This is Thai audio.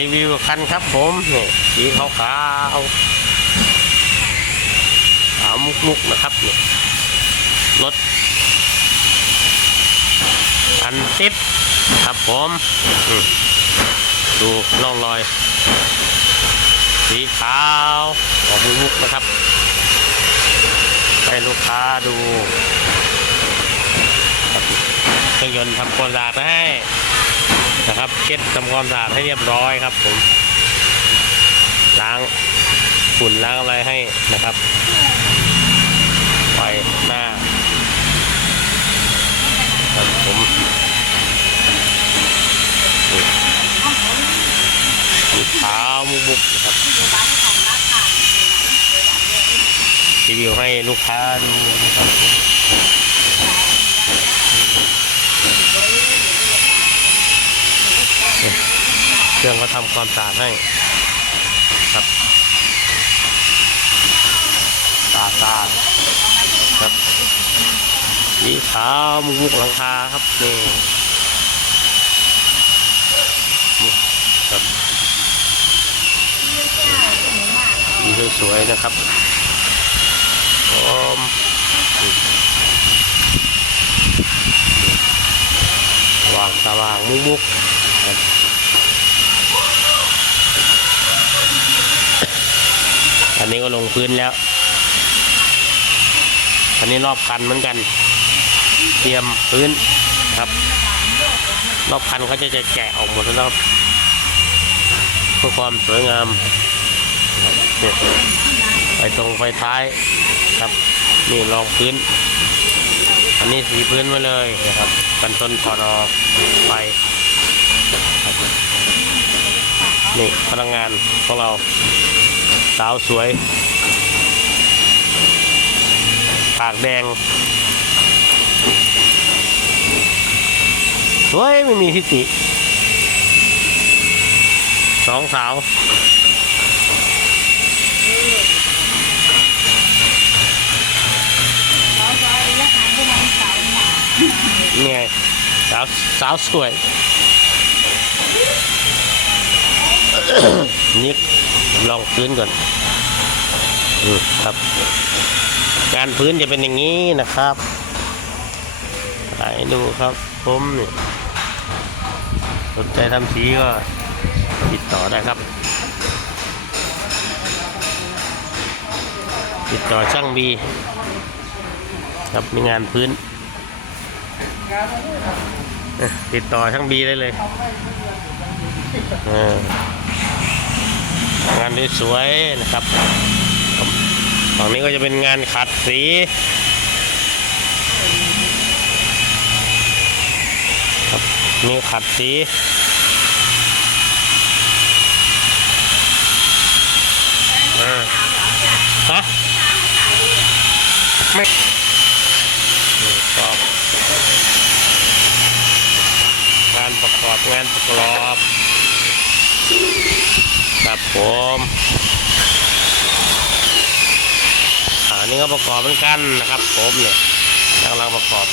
รีวิวคันครับผมนี่สีขาวขาวขาวมุกมุกนะครับนี่รถอันติดครับผมดูร่องรอย สีขาวออกมุกมุกนะครับ ให้ลูกค้าดูเครื่องยนต์ทำความสะอาดให้ เช็ดทำความสะอาดให้เรียบร้อยครับผมล้างฝุ่นล้างอะไรให้นะครับไฟหน้าครับผมขาวมุกมุกๆนะครับรีวิวให้ลูกค้าดูนะครับผมเครื่องเขาทำความสะอาดให้ครับสะอาดสะอาดครับสีขาวมุกมุกหลังคาครับนี่ครับสีสวยๆนะครับผมวางสว่างมุกมุกๆครับ อันนี้ก็ลงพื้นแล้วอันนี้รอบคันเหมือนกัน เตรียมพื้นครับ รอบคันเขาจะจะแกะออกหมดแล้วเพื่อความสวยงามเนี่ยไฟตรงไฟท้ายครับ นี่รองพื้น อันนี้สีพื้นมาเลยนะครับ กันต้นถอดออกไปนี่พนักงานของเรา สาวสวย ปากแดงสวยไม่มีทิฏฐิสองสาวเนี่ไงสาวสาวสวย นิก ลองพื้นก่อนอืมครับ งานพื้นจะเป็นอย่างนี้นะครับให้ดูครับผมนี่สนใจทำสีก็ติดต่อได้ครับ ติดต่อช่างบีครับมีงานพื้น ติดต่อช่างบีได้เลยเออ งานสวยๆนะครับฝั่งนี้ก็จะเป็นงานขัดสีครับนี่ขัดสีฮะไม่นี่ก็งานประกอบงานประกอบ ครับผมอ่านี่ก็ประกอบเหมือนกันนะครับ ผมเนี่ยกำลังประกอบ